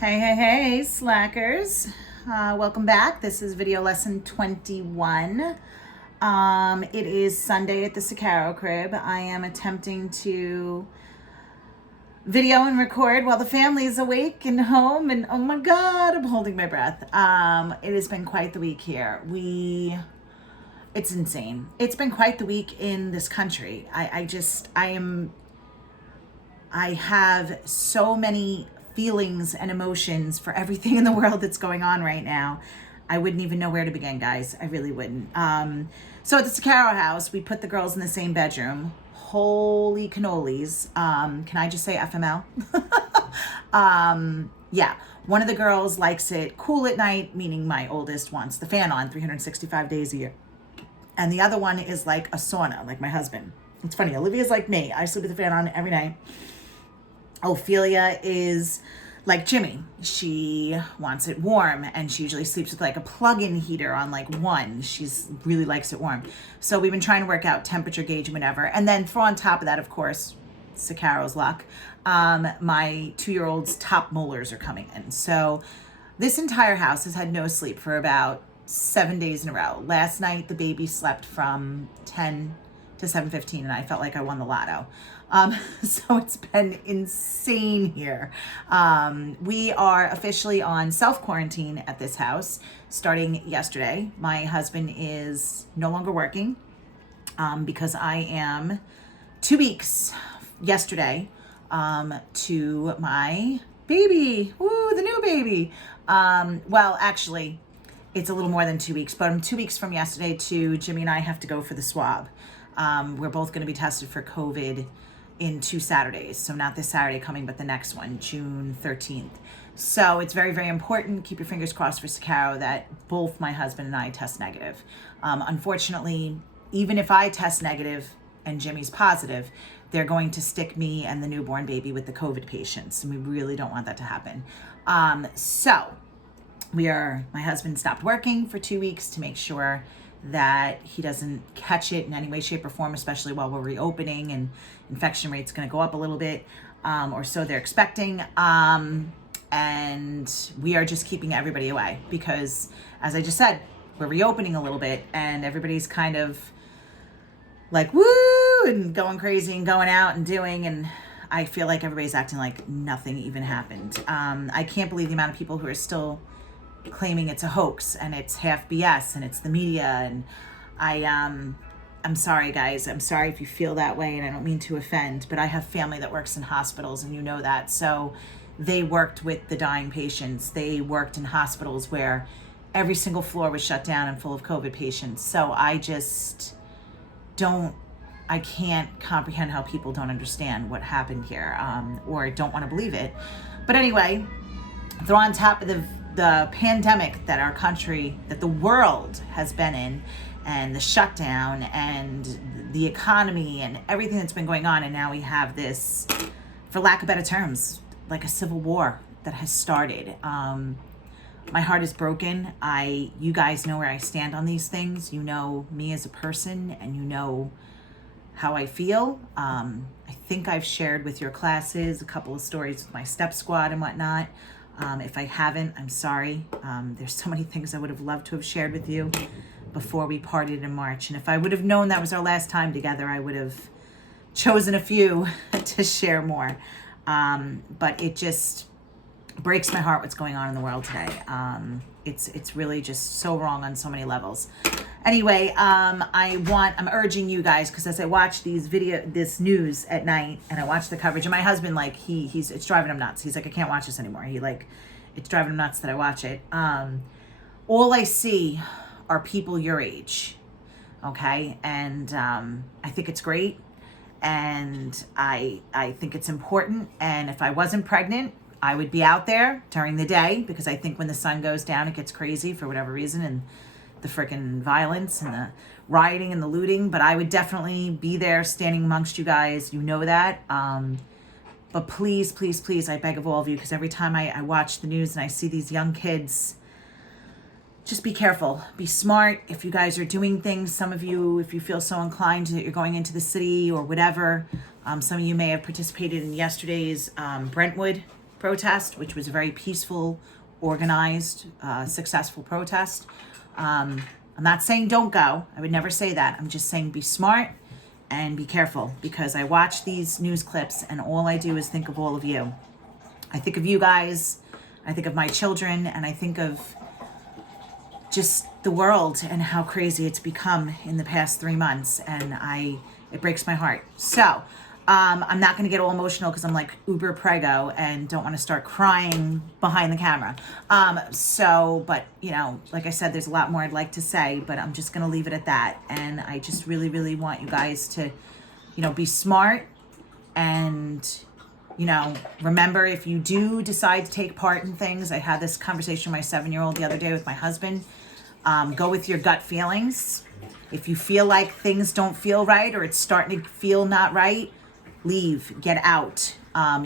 Hey, slackers. Welcome back. This is video lesson 21. It is Sunday at the Sicaro crib. I am attempting to video and record while the family is awake and home, and oh my God, I'm holding my breath. It has been quite the week here. It's insane. It's been quite the week in this country. I have so many feelings and emotions for everything in the world that's going on right now. I wouldn't even know where to begin, guys. I really wouldn't. So at the Sicaro house, we put the girls in the same bedroom. Holy cannolis. Can I just say FML? Yeah, one of the girls likes it cool at night, meaning my oldest wants the fan on 365 days a year. And the other one is like a sauna, like my husband. It's funny, Olivia's like me. I sleep with the fan on every night. Ophelia is like Jimmy. She wants it warm, and she usually sleeps with like a plug-in heater on like one. She's really likes it warm. So we've been trying to work out temperature gauge and whatever. And then throw on top of that, of course, Sicaro's luck, my 2-year-old's top molars are coming in. So this entire house has had no sleep for about 7 days in a row. Last night, the baby slept from 10 to 7:15, and I felt like I won the lotto. So it's been insane here. We are officially on self-quarantine at this house starting yesterday. My husband is no longer working because I am 2 weeks yesterday to my baby. Woo, the new baby. Well, actually, it's a little more than 2 weeks, but I'm 2 weeks from yesterday to Jimmy and I have to go for the swab. We're both going to be tested for COVID in 2 Saturdays. So not this Saturday coming, but the next one, June 13th. So it's very, very important. Keep your fingers crossed for Sicaro that both my husband and I test negative. Unfortunately, even if I test negative and Jimmy's positive, they're going to stick me and the newborn baby with the COVID patients. And we really don't want that to happen. So my husband stopped working for 2 weeks to make sure that he doesn't catch it in any way, shape, or form, especially while we're reopening and infection rate's going to go up a little bit, or so they're expecting. And we are just keeping everybody away because, as I just said, we're reopening a little bit and everybody's kind of like, woo, and going crazy and going out and doing, and I feel like everybody's acting like nothing even happened. I can't believe the amount of people who are still claiming it's a hoax and it's half BS and it's the media, and I'm sorry, guys. I'm sorry if you feel that way, and I don't mean to offend, but I have family that works in hospitals, and you know that. So they worked with the dying patients. They worked in hospitals where every single floor was shut down and full of COVID patients. So I can't comprehend how people don't understand what happened here, or don't want to believe it. But anyway, throw on top of the pandemic that our country, that the world has been in, and the shutdown and the economy and everything that's been going on. And now we have this, for lack of better terms, like a civil war that has started. My heart is broken. You guys know where I stand on these things. You know me as a person, and you know how I feel. I think I've shared with your classes a couple of stories with my step squad and whatnot. If I haven't, I'm sorry. There's so many things I would have loved to have shared with you before we parted in March. And if I would have known that was our last time together, I would have chosen a few to share more. But it just breaks my heart what's going on in the world today. It's really just so wrong on so many levels. Anyway, I'm urging you guys, because as I watch this news at night and I watch the coverage, and my husband, like, it's driving him nuts. He's like, I can't watch this anymore. It's driving him nuts that I watch it. All I see are people your age. Okay. And, I think it's great. And I think it's important. And if I wasn't pregnant, I would be out there during the day, because I think when the sun goes down, it gets crazy for whatever reason, and the freaking violence and the rioting and the looting. But I would definitely be there standing amongst you guys. You know that. But please, please, please, I beg of all of you, because every time I watch the news and I see these young kids, just be careful. Be smart. If you guys are doing things, some of you, if you feel so inclined that you're going into the city or whatever, some of you may have participated in yesterday's Brentwood protest, which was a very peaceful, organized, successful protest. I'm not saying don't go. I would never say that. I'm just saying be smart and be careful, because I watch these news clips and all I do is think of all of you. I think of you guys, I think of my children, and I think of just the world and how crazy it's become in the past 3 months, and it breaks my heart. So I'm not going to get all emotional because I'm like uber prego and don't want to start crying behind the camera. But you know, like I said, there's a lot more I'd like to say, but I'm just going to leave it at that. And I just really, really want you guys to, you know, be smart and, you know, remember, if you do decide to take part in things, I had this conversation with my 7-year-old the other day with my husband. Go with your gut feelings. If you feel like things don't feel right or it's starting to feel not right, leave, get out.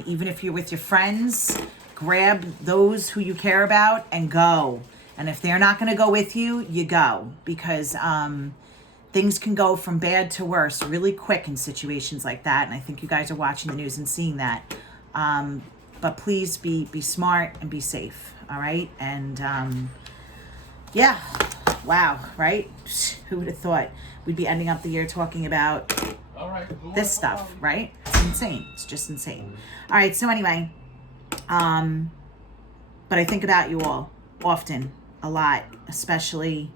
Even if you're with your friends, grab those who you care about and go. And if they're not going to go with you, you go, because things can go from bad to worse really quick in situations like that. And I think you guys are watching the news and seeing that. But please be smart and be safe. All right. And yeah, wow, right? Who would have thought we'd be ending up the year talking about this stuff, right? It's insane. It's just insane. All right, so anyway, but I think about you all often, a lot, especially,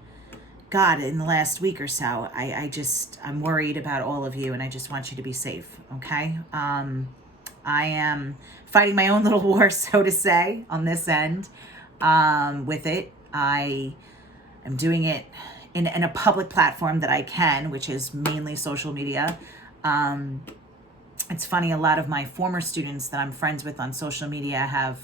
God, in the last week or so. I'm worried about all of you, and I just want you to be safe, okay? I am fighting my own little war, so to say, on this end with it. I am doing it in a public platform that I can, which is mainly social media. It's funny, a lot of my former students that I'm friends with on social media have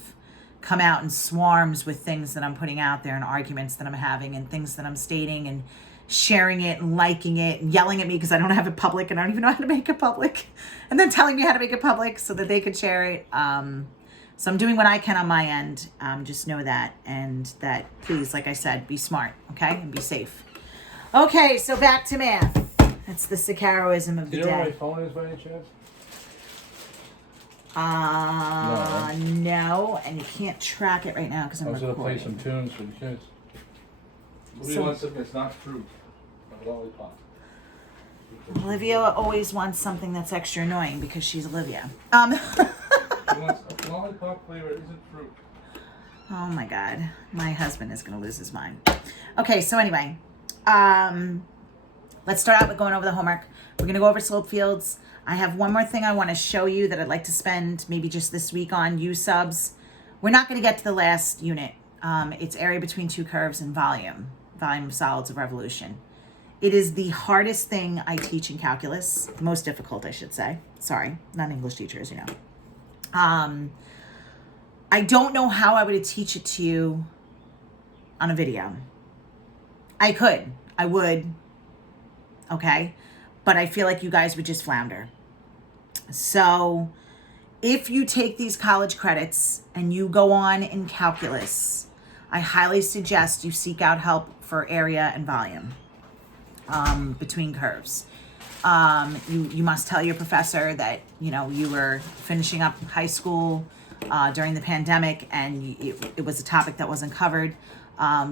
come out in swarms with things that I'm putting out there and arguments that I'm having and things that I'm stating and sharing it and liking it and yelling at me because I don't have it public and I don't even know how to make it public, and then telling me how to make it public so that they could share it. So I'm doing what I can on my end. Just know that, and that, please, like I said, be smart, okay? And be safe. Okay, so back to math. That's the Sicaroism of the day. Do you know where my phone is by any chance? No, and you can't track it right now because I'm recording. I was going to play some tunes for the kids. Olivia wants something that's not fruit, a lollipop. Olivia always wants something that's extra annoying because she's Olivia. She wants a lollipop flavor isn't fruit. Oh my God, my husband is going to lose his mind. Okay, so anyway, let's start out with going over the homework. We're going to go over slope fields. I have one more thing I want to show you that I'd like to spend maybe just this week on, U subs. We're not going to get to the last unit. It's area between two curves and volume of solids of revolution. It is the hardest thing I teach in calculus, the most difficult, I should say. Sorry, not English teachers, you know. I don't know how I would teach it to you on a video. I would, okay? But I feel like you guys would just flounder. So if you take these college credits and you go on in calculus, I highly suggest you seek out help for area and volume between curves. You must tell your professor that, you know, you were finishing up high school during the pandemic and it was a topic that wasn't covered.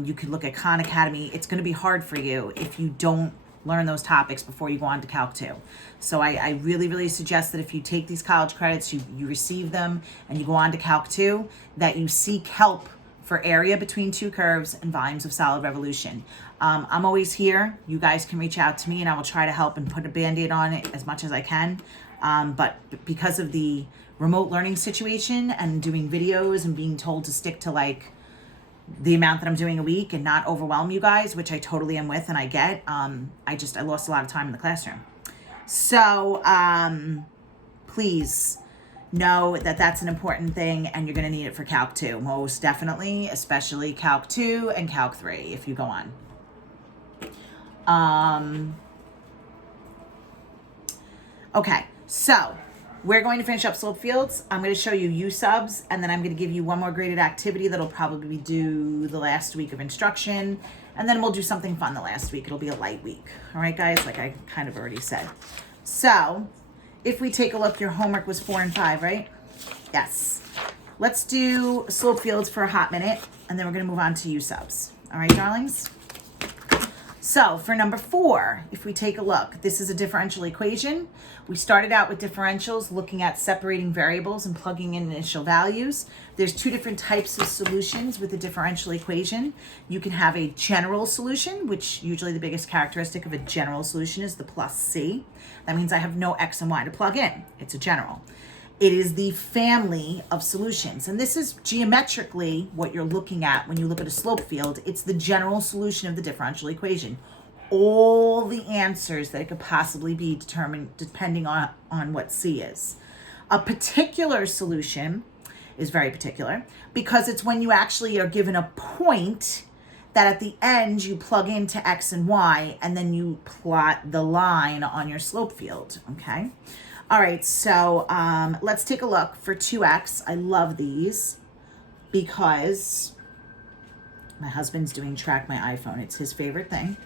You could look at Khan Academy. It's going to be hard for you if you don't learn those topics before you go on to Calc 2. So I really, really suggest that if you take these college credits, you receive them, and you go on to Calc 2, that you seek help for area between two curves and volumes of solid revolution. I'm always here. You guys can reach out to me and I will try to help and put a Band-Aid on it as much as I can. But because of the remote learning situation and doing videos and being told to stick to like the amount that I'm doing a week and not overwhelm you guys, which I totally am with and I get, I lost a lot of time in the classroom. So please know that that's an important thing and you're going to need it for Calc 2, most definitely, especially Calc 2 and Calc 3 if you go on. Okay, so we're going to finish up slope fields. I'm going to show you U subs, and then I'm going to give you one more graded activity that'll probably do the last week of instruction, and then we'll do something fun the last week. It'll be a light week. All right, guys, like I kind of already said. So if we take a look, your homework was 4 and 5, right? Yes. let's do slope fields for a hot minute, and then we're going to move on to U-subs. All right, darlings? So for number 4, if we take a look, this is a differential equation. We started out with differentials, looking at separating variables and plugging in initial values. There's 2 different types of solutions with a differential equation. You can have a general solution, which usually the biggest characteristic of a general solution is the plus C. That means I have no X and Y to plug in. It's a general. It is the family of solutions. And this is geometrically what you're looking at when you look at a slope field. It's the general solution of the differential equation. All the answers that it could possibly be determined depending on what C is. A particular solution is very particular because it's when you actually are given a point that at the end you plug into X and Y and then you plot the line on your slope field, okay? All right, so let's take a look for 2x. I love these because my husband's doing Track My iPhone. It's his favorite thing.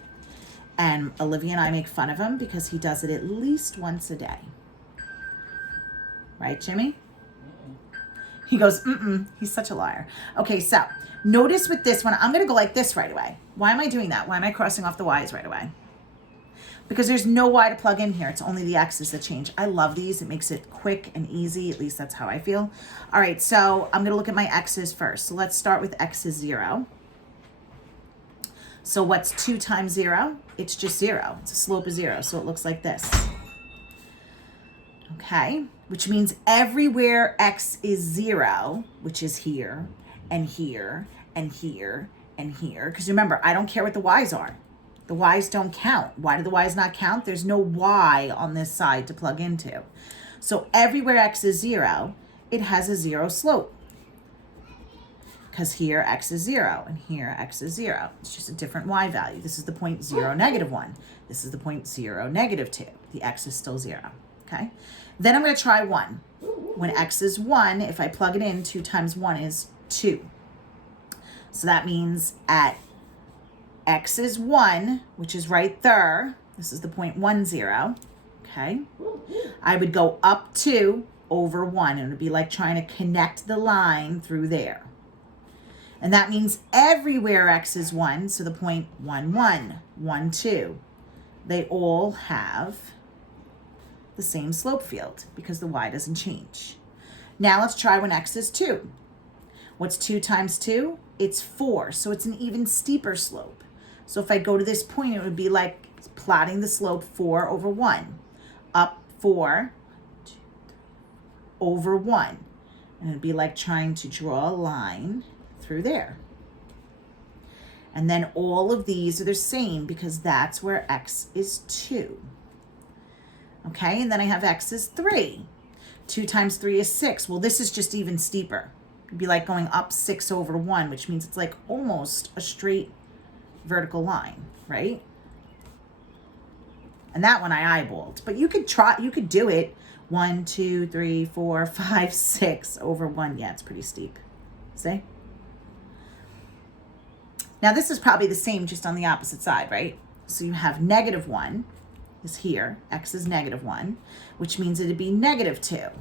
And Olivia and I make fun of him because he does it at least once a day. Right, Jimmy? He goes, he's such a liar. Okay, so notice with this one, I'm going to go like this right away. Why am I doing that? Why am I crossing off the y's right away? Because there's no y to plug in here. It's only the x's that change. I love these. It makes it quick and easy. At least that's how I feel. All right, so I'm going to look at my x's first. So let's start with x is 0. So what's 2 times 0? It's just 0. It's a slope of 0. So it looks like this. Okay, which means everywhere x is 0, which is here and here and here and here. Because remember, I don't care what the y's are. The y's don't count. Why do the y's not count? There's no y on this side to plug into. So everywhere x is 0, it has a 0 slope. Because here x is 0 and here x is 0. It's just a different y value. This is the point 0, -1. This is the point 0, -2. The x is still 0. Okay? Then I'm going to try 1. When x is 1, if I plug it in, 2 times 1 is 2. So that means at x is 1, which is right there. This is the point 1, 0. Okay? I would go up 2 over 1. And it would be like trying to connect the line through there. And that means everywhere x is 1, so the point 1, 1, 1, 2, they all have the same slope field because the y doesn't change. Now let's try when x is 2. What's 2 times 2? It's 4, so it's an even steeper slope. So if I go to this point, it would be like plotting the slope 4 over 1. Up 4 over 1. And it'd be like trying to draw a line through there. And then all of these are the same because that's where x is 2. Okay, and then I have x is 3. 2 times 3 is 6. Well, this is just even steeper. It'd be like going up 6 over 1, which means it's like almost a straight vertical line, right? And that one I eyeballed. But you could do it 1, 2, 3, 4, 5, 6 over 1. Yeah, it's pretty steep. See? Now this is probably the same, just on the opposite side, right? So you have -1 is here. X is -1, which means it'd be -2.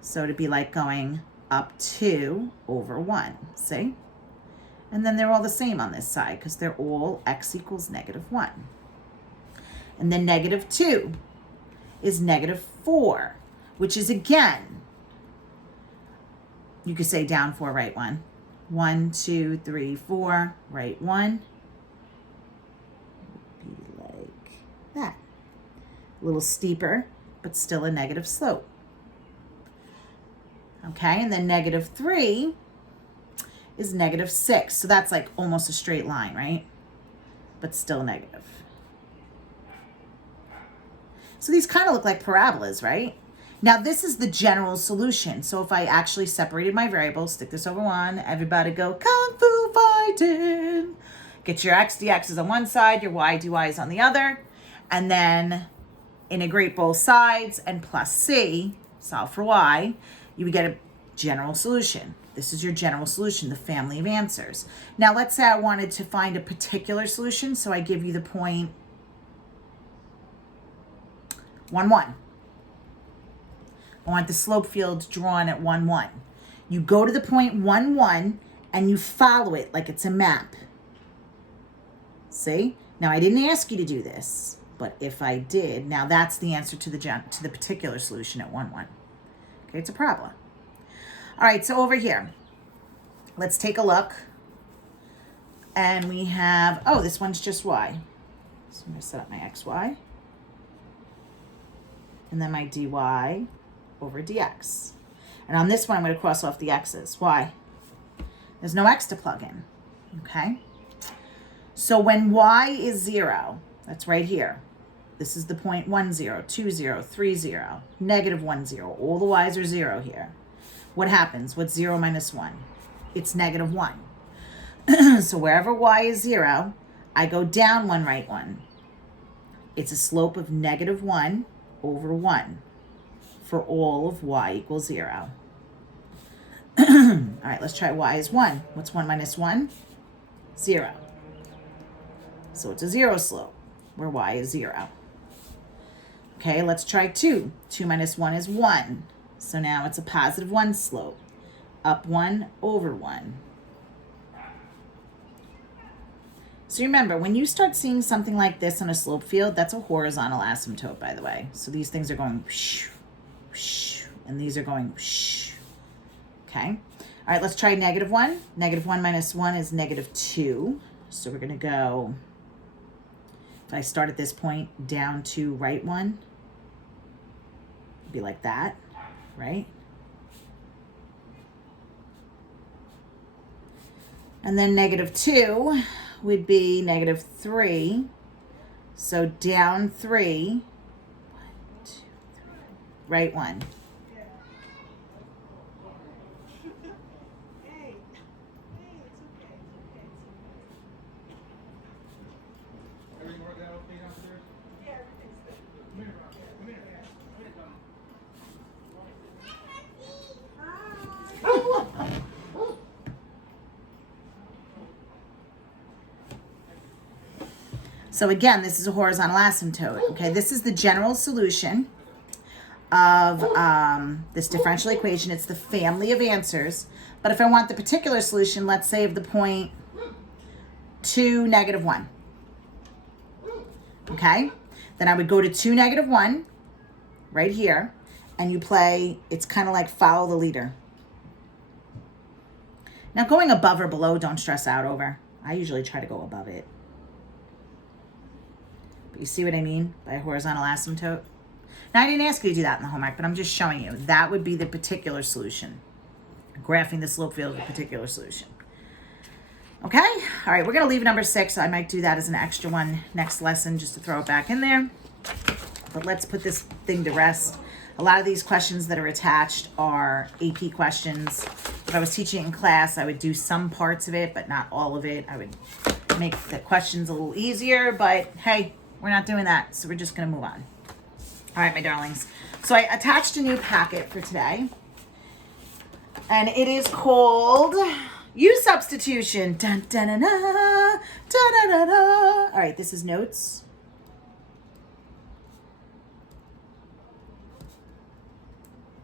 So it'd be like going up 2 over 1, see? And then they're all the same on this side because they're all x equals -1. And then -2 is -4, which is again, you could say down 4, right 1. 1, 2, 3, 4, right 1. Be like that. A little steeper, but still a negative slope. Okay, and then -3 is -6. So that's like almost a straight line, right? But still negative. So these kind of look like parabolas, right? Now this is the general solution. So if I actually separated my variables, stick this over 1, everybody go kung fu fighting. Get your x dx's on one side, your y dy's on the other, and then integrate both sides and plus c, solve for y, you would get a general solution. This is your general solution, the family of answers. Now let's say I wanted to find a particular solution, so I give you the point 1, 1. I want the slope field drawn at 1, 1. You go to the point 1, 1, and you follow it like it's a map. See? Now, I didn't ask you to do this, but if I did, now that's the answer to the particular solution at 1, 1. Okay, it's a parabola. All right, so over here, let's take a look. And we have, oh, this one's just y. So I'm going to set up my xy. And then my dy over dx. And on this one, I'm going to cross off the x's. Why? There's no x to plug in. Okay? So when y is 0, that's right here. This is the point 1, 0, 2, 0, 3, 0, negative 1, 0. All the y's are 0 here. What happens? What's 0 minus 1? It's negative 1. So wherever y is 0, I go down 1, right 1. It's a slope of negative 1 over 1 for all of y equals 0. All right, let's try y is 1. What's 1 minus 1? 0. So it's a 0 slope where y is 0. Okay, let's try 2. 2 minus 1 is 1. So now it's a positive 1 slope. Up 1 over 1. So remember, when you start seeing something like this on a slope field, that's a horizontal asymptote, by the way. So these things are going whoosh, whoosh, and these are going whoosh. Okay. All right, let's try negative 1. Negative 1 minus 1 is negative 2. So we're going to go, if I start at this point, down to right 1. It'd be like that, right? And then negative 2 would be negative 3. So down 3. 1, 2, 3. Right 1. So again, this is a horizontal asymptote. Okay, this is the general solution of this differential equation. It's the family of answers. But if I want the particular solution, let's say of the point 2, negative 1. Okay, then I would go to 2, negative 1, right here, and you play, it's kind of like follow the leader. Now going above or below, don't stress out over. I usually try to go above it. But you see what I mean by a horizontal asymptote? Now, I didn't ask you to do that in the homework, but I'm just showing you. That would be the particular solution. Graphing the slope field of a particular solution. Okay? All right, we're going to leave number 6. I might do that as an extra one next lesson just to throw it back in there. But let's put this thing to rest. A lot of these questions that are attached are AP questions. If I was teaching in class, I would do some parts of it, but not all of it. I would make the questions a little easier, but hey, we're not doing that, so we're just going to move on. All right, my darlings. So I attached a new packet for today, and it is called Substitution. Dun, dun, dun, dun, dun, dun, dun, dun. All right, this is notes.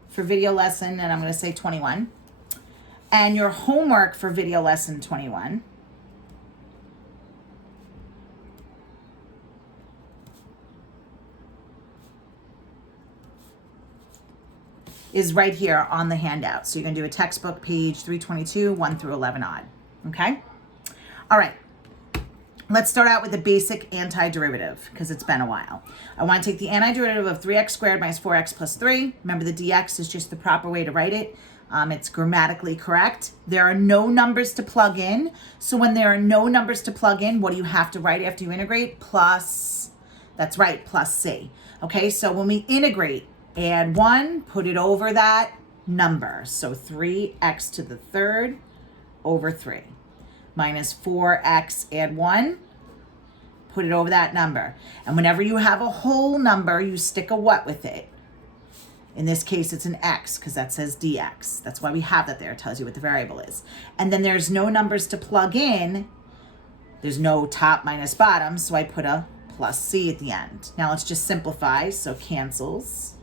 For video lesson, and I'm going to say 21. And your homework for video lesson 21 is right here on the handout. So you're going to do a textbook page 322, 1 through 11 odd. Okay? All right. Let's start out with the basic antiderivative because it's been a while. I want to take the antiderivative of 3x squared minus 4x plus 3. Remember, the dx is just the proper way to write it. It's grammatically correct. There are no numbers to plug in. So when there are no numbers to plug in, what do you have to write after you integrate? Plus, that's right, plus c. Okay, so when we integrate, add 1, put it over that number. So 3x to the third over 3. Minus 4x, add 1, put it over that number. And whenever you have a whole number, you stick a what with it? In this case, it's an x because that says dx. That's why we have that there. It tells you what the variable is. And then there's no numbers to plug in. There's no top minus bottom, so I put a plus c at the end. Now let's just simplify. So cancels.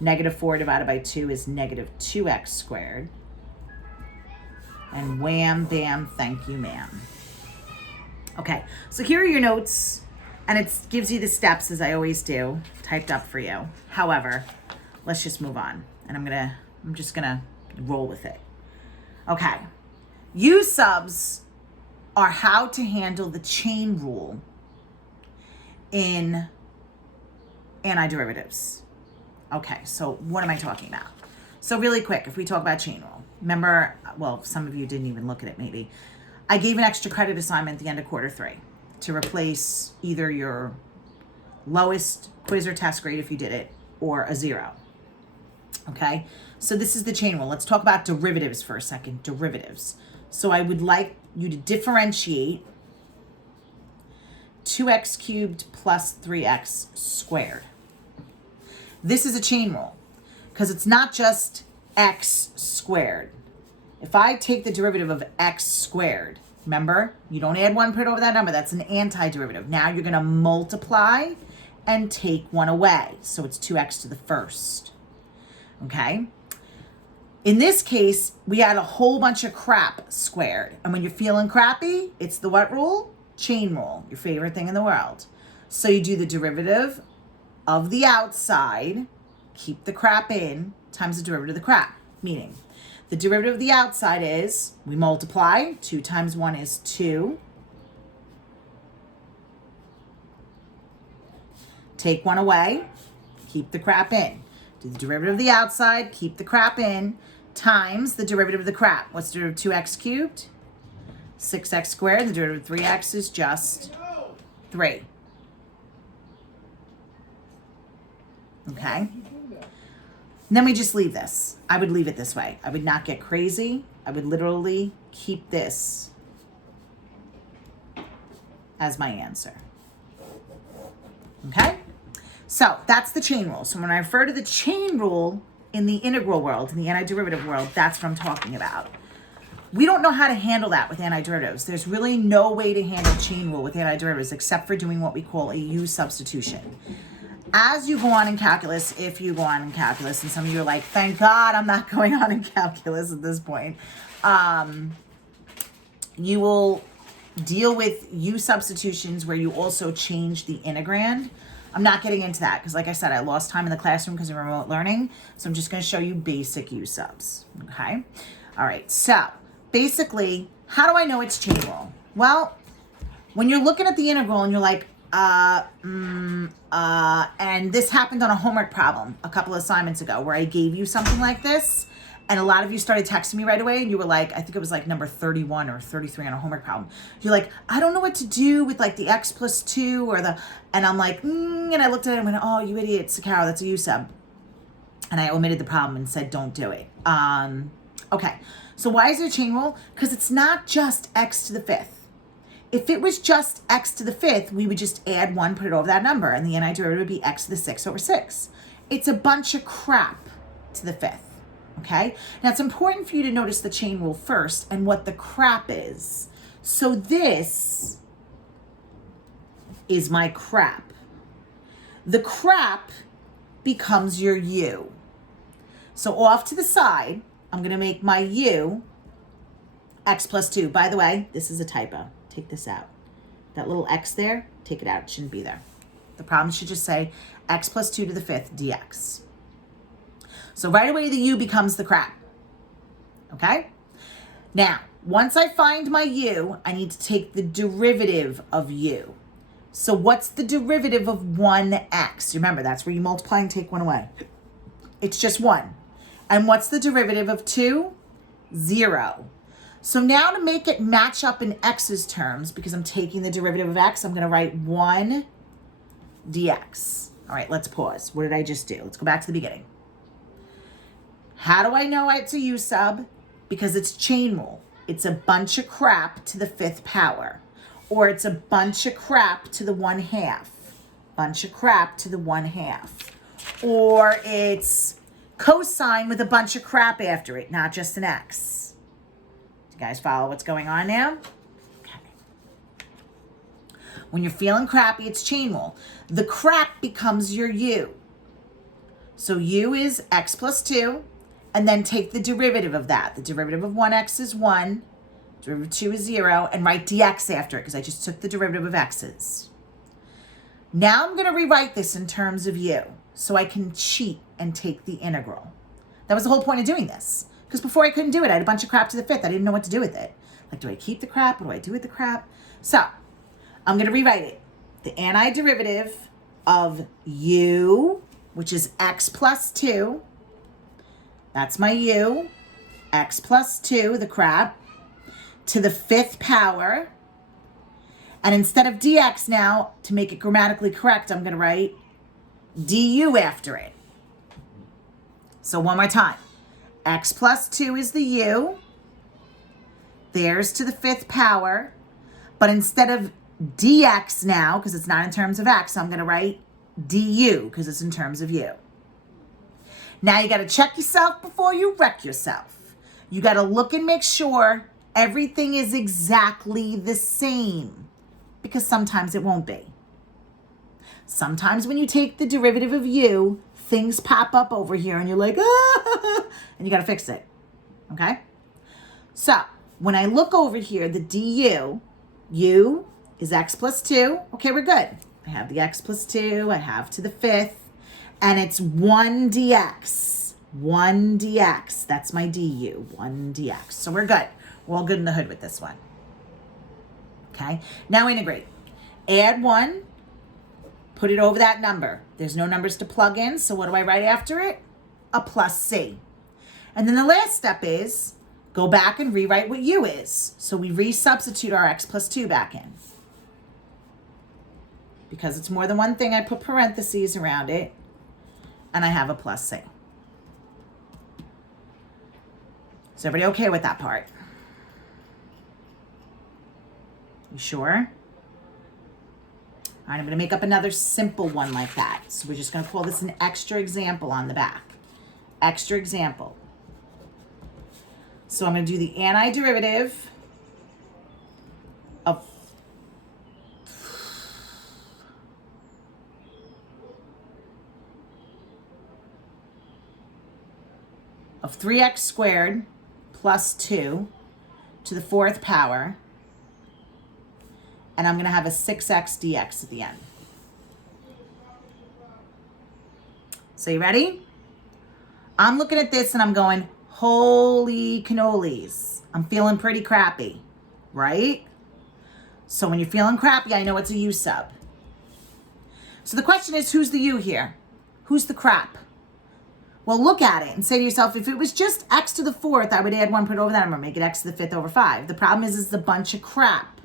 Negative 4 divided by 2 is negative 2x squared. And wham, bam, thank you, ma'am. Okay, so here are your notes, and it gives you the steps, as I always do, typed up for you. However, let's just move on, and I'm just gonna roll with it. Okay, U subs are how to handle the chain rule in antiderivatives. Okay, so what am I talking about? So really quick, if we talk about chain rule, remember, well, some of you didn't even look at it maybe. I gave an extra credit assignment at the end of quarter 3 to replace either your lowest quiz or test grade if you did it, or a 0. Okay, so this is the chain rule. Let's talk about derivatives for a second, derivatives. So I would like you to differentiate 2x cubed plus 3x squared. This is a chain rule because it's not just x squared. If I take the derivative of x squared, remember, you don't add 1, put it over that number. That's an antiderivative. Now you're going to multiply and take 1 away. So it's 2x to the first. Okay? In this case, we had a whole bunch of crap squared. And when you're feeling crappy, it's the what rule? Chain rule, your favorite thing in the world. So you do the derivative of the outside, keep the crap in, times the derivative of the crap. Meaning, the derivative of the outside is, we multiply, 2 times 1 is 2. Take 1 away, keep the crap in. Do the derivative of the outside, keep the crap in, times the derivative of the crap. What's the derivative of 2x cubed? 6x squared. The derivative of 3x is just 3. Okay? And then we just leave this. I would leave it this way. I would not get crazy. I would literally keep this as my answer. Okay? So that's the chain rule. So when I refer to the chain rule in the integral world, in the antiderivative world, that's what I'm talking about. We don't know how to handle that with antiderivatives. There's really no way to handle chain rule with antiderivatives except for doing what we call a U substitution. As you go on in calculus, if you go on in calculus, and some of you are like, thank God I'm not going on in calculus at this point, you will deal with U substitutions where you also change the integrand. I'm not getting into that because, like I said, I lost time in the classroom because of remote learning. So I'm just going to show you basic U subs. Okay. All right. So basically, how do I know it's chain rule? Well, when you're looking at the integral and you're like, and this happened on a homework problem a couple of assignments ago where I gave you something like this. And a lot of you started texting me right away and you were like, I think it was like number 31 or 33 on a homework problem. You're like, I don't know what to do with like the x plus 2 or the, and I'm like, and I looked at it and went, oh, you idiot, Sakara, that's a U sub. And I omitted the problem and said, don't do it. Okay, so why is it a chain rule? Because it's not just x to the 5th. If it was just x to the 5th, we would just add 1, put it over that number, and the antiderivative would be x to the 6 over 6. It's a bunch of crap to the 5th. Okay, now it's important for you to notice the chain rule first and what the crap is. So this is my crap. The crap becomes your U. So off to the side, I'm going to make my U x plus 2. By the way, this is a typo. Take this out. That little x there, take it out. It shouldn't be there. The problem should just say x plus 2 to the 5th dx. So right away, the U becomes the crap, okay? Now, once I find my U, I need to take the derivative of U. So what's the derivative of 1x? Remember, that's where you multiply and take 1 away. It's just 1. And what's the derivative of 2? 0. So now to make it match up in x's terms, because I'm taking the derivative of x, I'm going to write 1 dx. All right, let's pause. What did I just do? Let's go back to the beginning. How do I know it's a U sub? Because it's chain rule. It's a bunch of crap to the 5th power. Or it's a bunch of crap to the 1/2. Bunch of crap to the 1/2. Or it's cosine with a bunch of crap after it, not just an x. Do you guys follow what's going on now? Okay. When you're feeling crappy, it's chain rule. The crap becomes your U. So u is x plus 2, and then take the derivative of that. The derivative of 1x is 1, derivative of 2 is 0, and write dx after it because I just took the derivative of x's. Now I'm going to rewrite this in terms of u so I can cheat and take the integral. That was the whole point of doing this, because before I couldn't do it. I had a bunch of crap to the fifth. I didn't know what to do with it. Like, do I keep the crap? What do I do with the crap? So I'm going to rewrite it. The antiderivative of u, which is x plus 2, that's my u, x plus 2, the crap, to the 5th power. And instead of dx now, to make it grammatically correct, I'm going to write du after it. So one more time. X plus 2 is the u. There's to the 5th power. But instead of dx now, because it's not in terms of x, I'm going to write du because it's in terms of u. Now you got to check yourself before you wreck yourself. You got to look and make sure everything is exactly the same, because sometimes it won't be. Sometimes when you take the derivative of u, things pop up over here and you're like, ah, and you got to fix it. Okay? So when I look over here, the du, u is x plus 2. Okay, we're good. I have the x plus 2. I have to the 5th. And it's 1 dx. 1 dx. That's my du. 1 dx. So we're good. We're all good in the hood with this one. Okay? Now integrate. Add 1. Put it over that number. There's no numbers to plug in. So what do I write after it? A plus c. And then the last step is go back and rewrite what u is. So we resubstitute our x plus 2 back in. Because it's more than one thing, I put parentheses around it. And I have a plus c. Is everybody okay with that part? You sure? All right, I'm going to make up another simple one like that. So we're just going to call this an extra example on the back. Extra example. So I'm going to do the antiderivative of 3x squared plus 2 to the 4th power. And I'm going to have a 6x dx at the end. So you ready? I'm looking at this and I'm going, holy cannolis. I'm feeling pretty crappy, right? So when you're feeling crappy, I know it's a u sub. So the question is, who's the u here? Who's the crap? Well, look at it and say to yourself, if it was just x to the 4th, I would add 1, put it over that number, make it x to the 5th over 5. The problem is it's a bunch of crap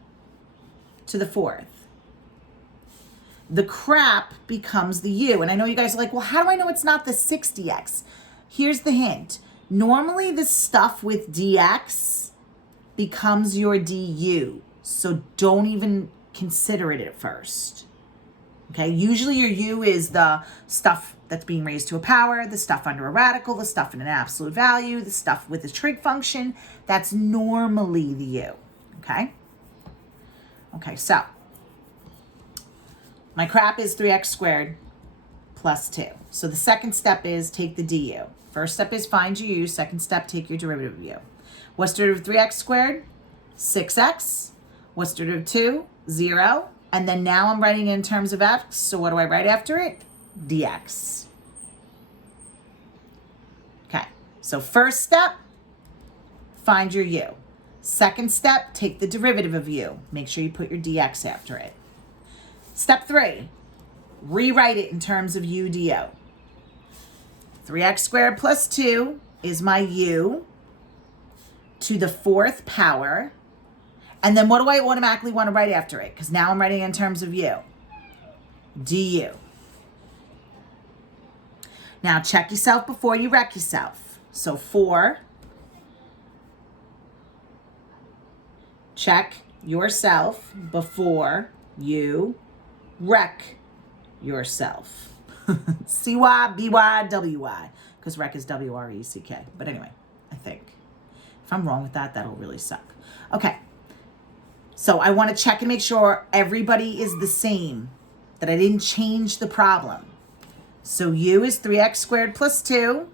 to the 4th. The crap becomes the u. And I know you guys are like, well, how do I know it's not the 6dx? Here's the hint. Normally this stuff with dx becomes your du. So don't even consider it at first. Okay, usually your u is the stuff that's being raised to a power, the stuff under a radical, the stuff in an absolute value, the stuff with a trig function. That's normally the u. Okay? Okay, so my crap is 3x squared plus 2. So the second step is take the du. First step is find your u. Second step, take your derivative of u. What's the derivative of 3x squared? 6x. What's the derivative of 2? 0. And then now I'm writing in terms of x. So what do I write after it? dx. Okay, so first step, find your u. Second step, take the derivative of u. Make sure you put your dx after it. Step 3, rewrite it in terms of u du. 3x squared plus 2 is my u to the 4th power. And then what do I automatically want to write after it? Because now I'm writing in terms of u. du. Now check yourself before you wreck yourself. So 4, check yourself before you wreck yourself. C-Y-B-Y-W-Y. Because wreck is W-R-E-C-K. But anyway, I think. If I'm wrong with that, that'll really suck. Okay. So I want to check and make sure everybody is the same. That I didn't change the problem. So u is 3x squared plus 2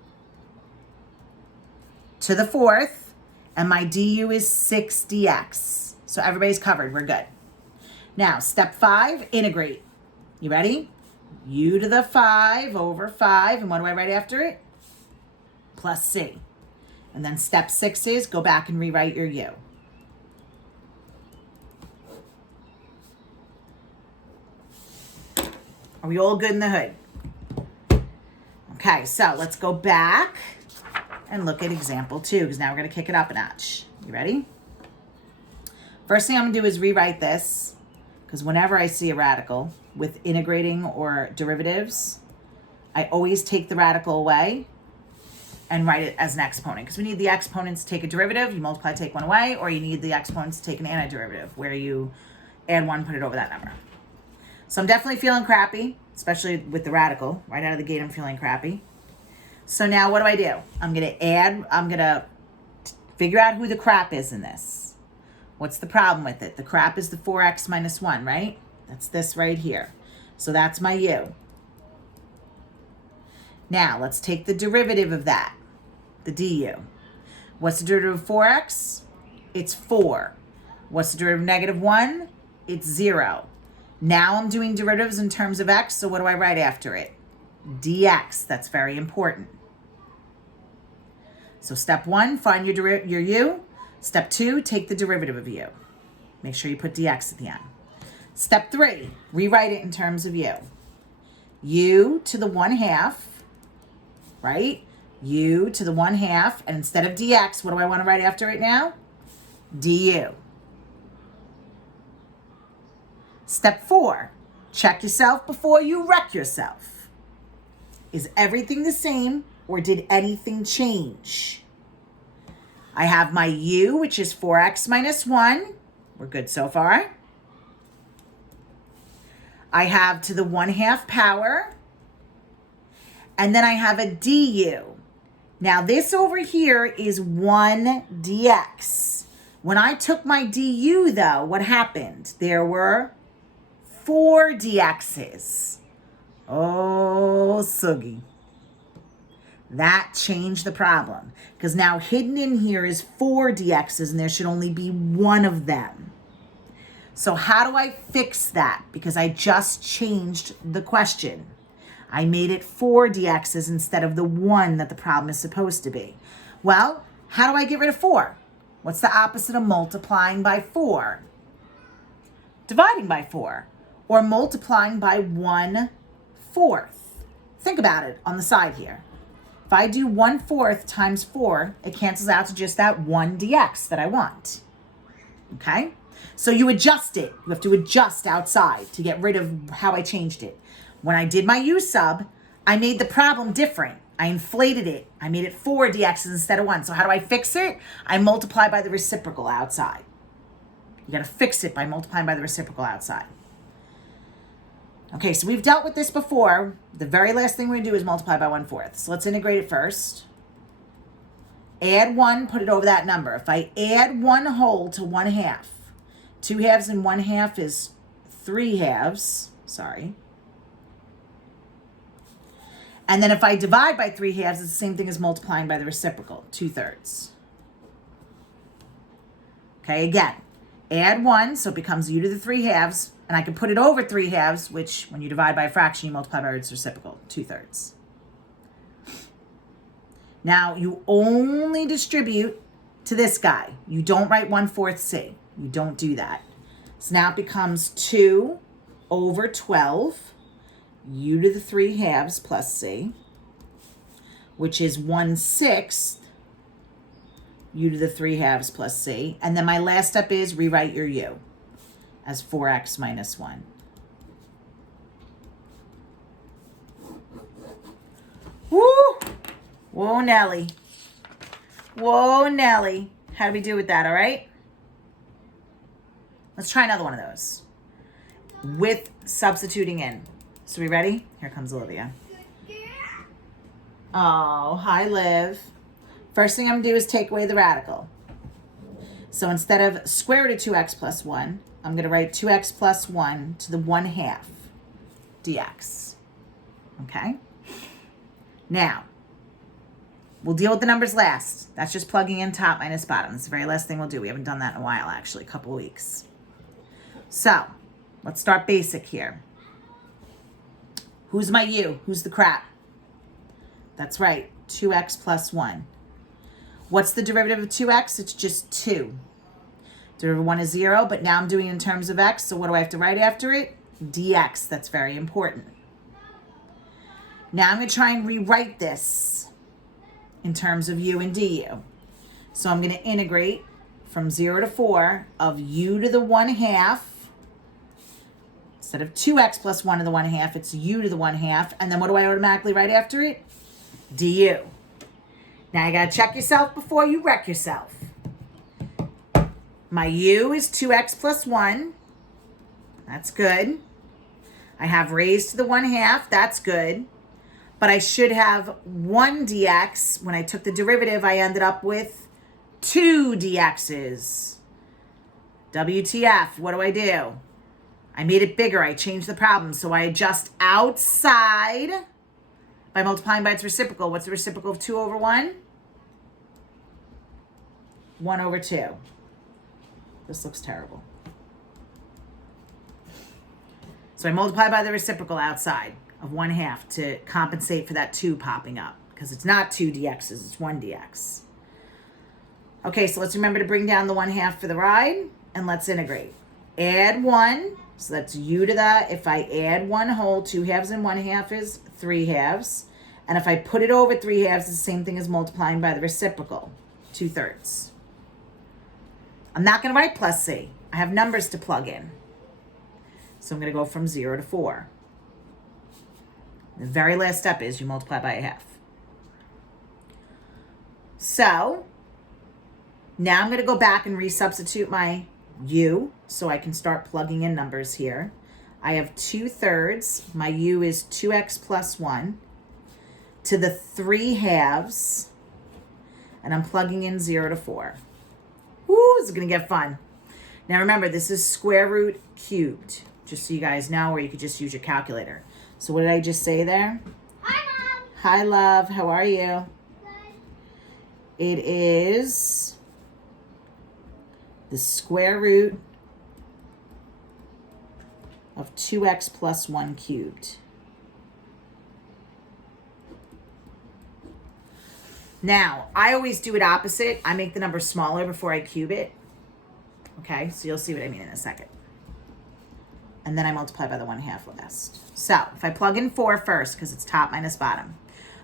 to the 4th, and my du is 6 dx. So everybody's covered. We're good. Now, step 5, integrate. You ready? U to the 5 over 5, and what do I write after it? Plus c. And then step 6 is go back and rewrite your u. Are we all good in the hood? Okay, so let's go back and look at example 2, because now we're going to kick it up a notch. You ready? First thing I'm going to do is rewrite this, because whenever I see a radical with integrating or derivatives, I always take the radical away and write it as an exponent, because we need the exponents to take a derivative, you multiply, take one away, or you need the exponents to take an antiderivative, where you add one, put it over that number. So I'm definitely feeling crappy, especially with the radical. Right out of the gate, I'm feeling crappy. So now what do? I'm going to figure out who the crap is in this. What's the problem with it? The crap is the 4x minus 1, right? That's this right here. So that's my u. Now, let's take the derivative of that, the du. What's the derivative of 4x? It's 4. What's the derivative of negative 1? It's 0. Now I'm doing derivatives in terms of x, so what do I write after it? dx. That's very important. So step 1, find your u. Step 2, take the derivative of u. Make sure you put dx at the end. Step 3, rewrite it in terms of u. U to the 1/2, right? U to the 1/2, and instead of dx, what do I want to write after it now? du. Step 4, check yourself before you wreck yourself. Is everything the same, or did anything change? I have my u, which is 4x minus 1. We're good so far. I have to the 1/2 power. And then I have a du. Now this over here is 1 dx. When I took my du, though, what happened? There were 4 dx's. Oh, soogie. That changed the problem, because now hidden in here is 4 dx's, and there should only be one of them. So how do I fix that? Because I just changed the question. I made it 4 dx's instead of the 1 that the problem is supposed to be. Well, how do I get rid of 4? What's the opposite of multiplying by 4? Dividing by 4, or multiplying by 1/4. Think about it on the side here. If I do 1/4 times 4, it cancels out to just that 1 dx that I want. Okay? So you adjust it. You have to adjust outside to get rid of how I changed it. When I did my u sub, I made the problem different. I inflated it. I made it 4 dx's instead of 1. So how do I fix it? I multiply by the reciprocal outside. You got to fix it by multiplying by the reciprocal outside. Okay, so we've dealt with this before. The very last thing we're going to do is multiply by 1/4. So let's integrate it first. Add 1, put it over that number. If I add 1 whole to 1/2, 2 halves and 1/2 is 3 halves. Sorry. And then if I divide by 3 halves, it's the same thing as multiplying by the reciprocal, 2/3. Okay, again, add 1, so it becomes u to the 3 halves. And I can put it over 3 halves, which when you divide by a fraction, you multiply by its reciprocal, 2/3. Now, you only distribute to this guy. You don't write 1/4 c. You don't do that. So now it becomes 2 over 12, u to the 3 halves plus c, which is 1/6 u to the 3 halves plus c. And then my last step is rewrite your u as 4x minus 1. Woo! Whoa, Nelly. Whoa, Nelly. How do we do with that, all right? Let's try another one of those with substituting in. So we ready? Here comes Olivia. Oh, hi, Liv. First thing I'm going to do is take away the radical. So instead of square root of 2x plus 1, I'm going to write 2x plus 1 to the 1/2 dx. Okay? Now, we'll deal with the numbers last. That's just plugging in top minus bottom. That's the very last thing we'll do. We haven't done that in a while, actually, a couple of weeks. So, let's start basic here. Who's my u? Who's the crap? That's right, 2x plus 1. What's the derivative of 2x? It's just 2. Derivative of 1 is 0, but now I'm doing it in terms of x, so what do I have to write after it? Dx. That's very important. Now I'm going to try and rewrite this in terms of u and du. So I'm going to integrate from 0 to 4 of u to the 1/2. Instead of 2x plus 1 to the 1/2, it's u to the 1/2. And then what do I automatically write after it? Du. Now you got to check yourself before you wreck yourself. My u is 2x plus 1. That's good. I have raised to the 1/2. That's good. But I should have 1 dx. When I took the derivative, I ended up with 2 dx's. WTF, what do? I made it bigger. I changed the problem. So I adjust outside by multiplying by its reciprocal. What's the reciprocal of 2 over 1? 1 over 2. This looks terrible. So I multiply by the reciprocal outside of 1/2 to compensate for that 2 popping up, because it's not 2 dx's, it's 1 dx. Okay, so let's remember to bring down the 1/2 for the ride, and let's integrate. Add 1, so that's u to the, if I add 1 whole, 2 halves and 1/2 is 3 halves. And if I put it over 3 halves, it's the same thing as multiplying by the reciprocal, 2/3. I'm not going to write plus c. I have numbers to plug in. So I'm going to go from 0 to 4. The very last step is you multiply by 1/2. So now I'm going to go back and resubstitute my u so I can start plugging in numbers here. I have 2/3. My u is 2x plus 1 to the 3 halves. And I'm plugging in 0 to 4. Woo, this is going to get fun. Now remember, this is square root cubed, just so you guys know, or you could just use your calculator. So what did I just say there? Hi, Mom. Hi, love. How are you? Good. It is the square root of 2x plus 1 cubed. Now, I always do it opposite. I make the number smaller before I cube it. Okay, so you'll see what I mean in a second. And then I multiply by the 1/2 last. So, if I plug in 4 first, because it's top minus bottom.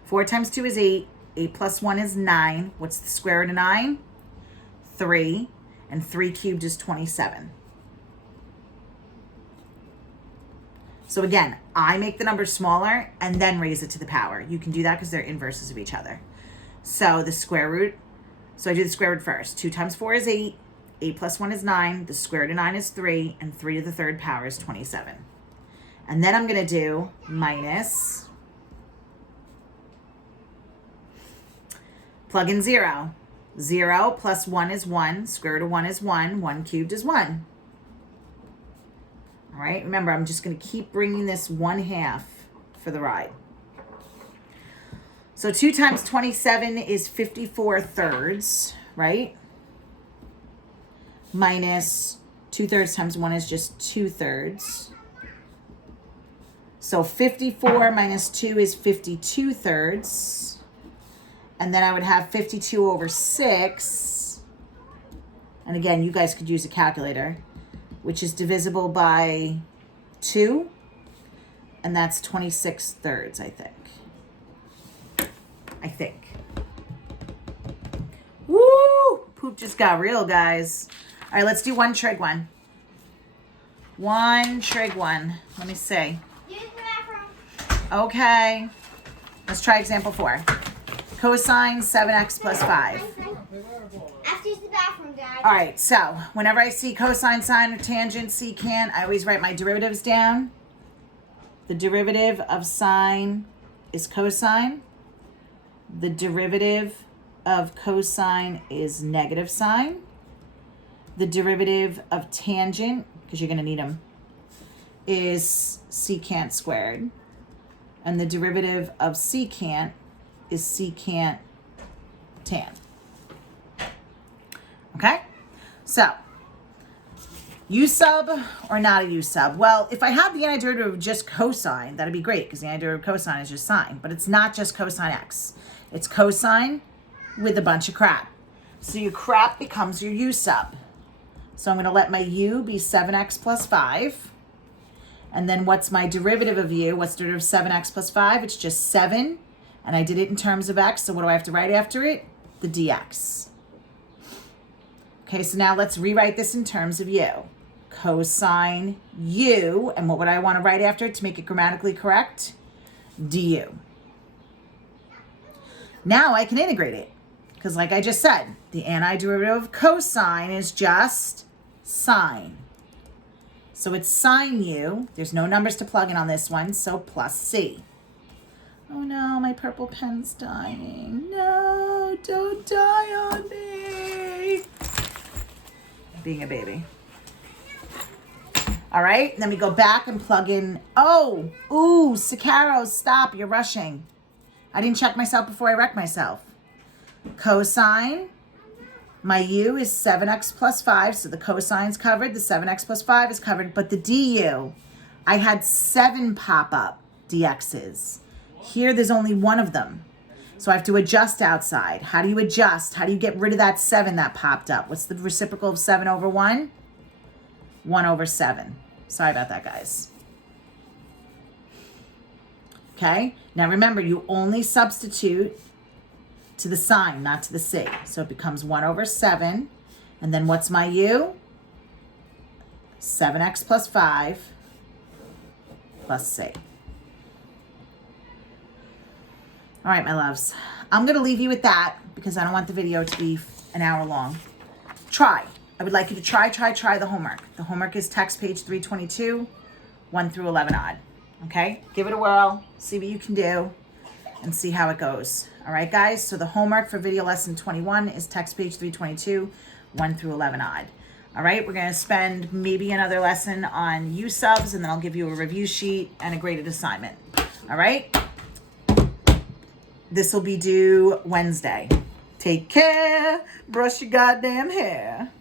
4 times 2 is 8. 8 plus 1 is 9. What's the square root of 9? 3. And 3 cubed is 27. So again, I make the number smaller and then raise it to the power. You can do that because they're inverses of each other. So the square root, so I do the square root first. 2 times 4 is 8. 8 plus 1 is 9. The square root of 9 is 3. And 3 to the 3rd power is 27. And then I'm going to do minus, plug in 0. 0 plus 1 is 1. Square root of 1 is 1. 1 cubed is 1. All right, remember, I'm just going to keep bringing this 1/2 for the ride. So 2 times 27 is 54/3, right? Minus 2/3 times 1 is just 2/3. So 54 minus 2 is 52/3. And then I would have 52 over 6. And again, you guys could use a calculator, which is divisible by 2. And that's 26/3, I think. Woo! Poop just got real, guys. All right, let's do one trig one. One trig one. Let me see. Use the bathroom. Okay. Let's try example 4. Cosine 7x plus 5. I have to use the bathroom, Dad. All right, so whenever I see cosine, sine, or tangent, secant, I always write my derivatives down. The derivative of sine is cosine. The derivative of cosine is negative sine. The derivative of tangent, because you're going to need them, is secant squared. And the derivative of secant is secant tan. Okay? So, U sub or not a U sub? Well, if I had the antiderivative of just cosine, that'd be great because the antiderivative of cosine is just sine. But it's not just cosine x. It's cosine with a bunch of crap. So your crap becomes your U sub. So I'm going to let my U be 7x plus 5. And then what's my derivative of U? What's the derivative of 7x plus 5? It's just 7. And I did it in terms of x. So what do I have to write after it? The dx. Okay, so now let's rewrite this in terms of U. Cosine U. And what would I want to write after it to make it grammatically correct? Du. Now I can integrate it. Because like I just said, the antiderivative of cosine is just sine. So it's sine U. There's no numbers to plug in on this one, so plus C. Oh no, my purple pen's dying. No, don't die on me. Being a baby. All right, then we go back and plug in. Oh, ooh, Sicaro, stop, you're rushing. I didn't check myself before I wrecked myself. Cosine, my U is 7x plus 5, so the cosine's covered, the 7x plus 5 is covered, but the du, I had 7 pop up dx's. Here, there's only one of them. So I have to adjust outside. How do you adjust? How do you get rid of that 7 that popped up? What's the reciprocal of 7 over 1? 1 over 7. Sorry about that, guys. Okay, now remember, you only substitute to the sign, not to the C. So it becomes 1 over 7. And then what's my U? 7x plus 5 plus C. All right, my loves. I'm going to leave you with that because I don't want the video to be an hour long. Try. I would like you to try the homework. The homework is text page 322, 1 through 11 odd. Okay? Give it a whirl. See what you can do and see how it goes. All right, guys? So the homework for video lesson 21 is text page 322, 1 through 11 odd. All right? We're going to spend maybe another lesson on U subs, and then I'll give you a review sheet and a graded assignment. All right? This will be due Wednesday. Take care. Brush your goddamn hair.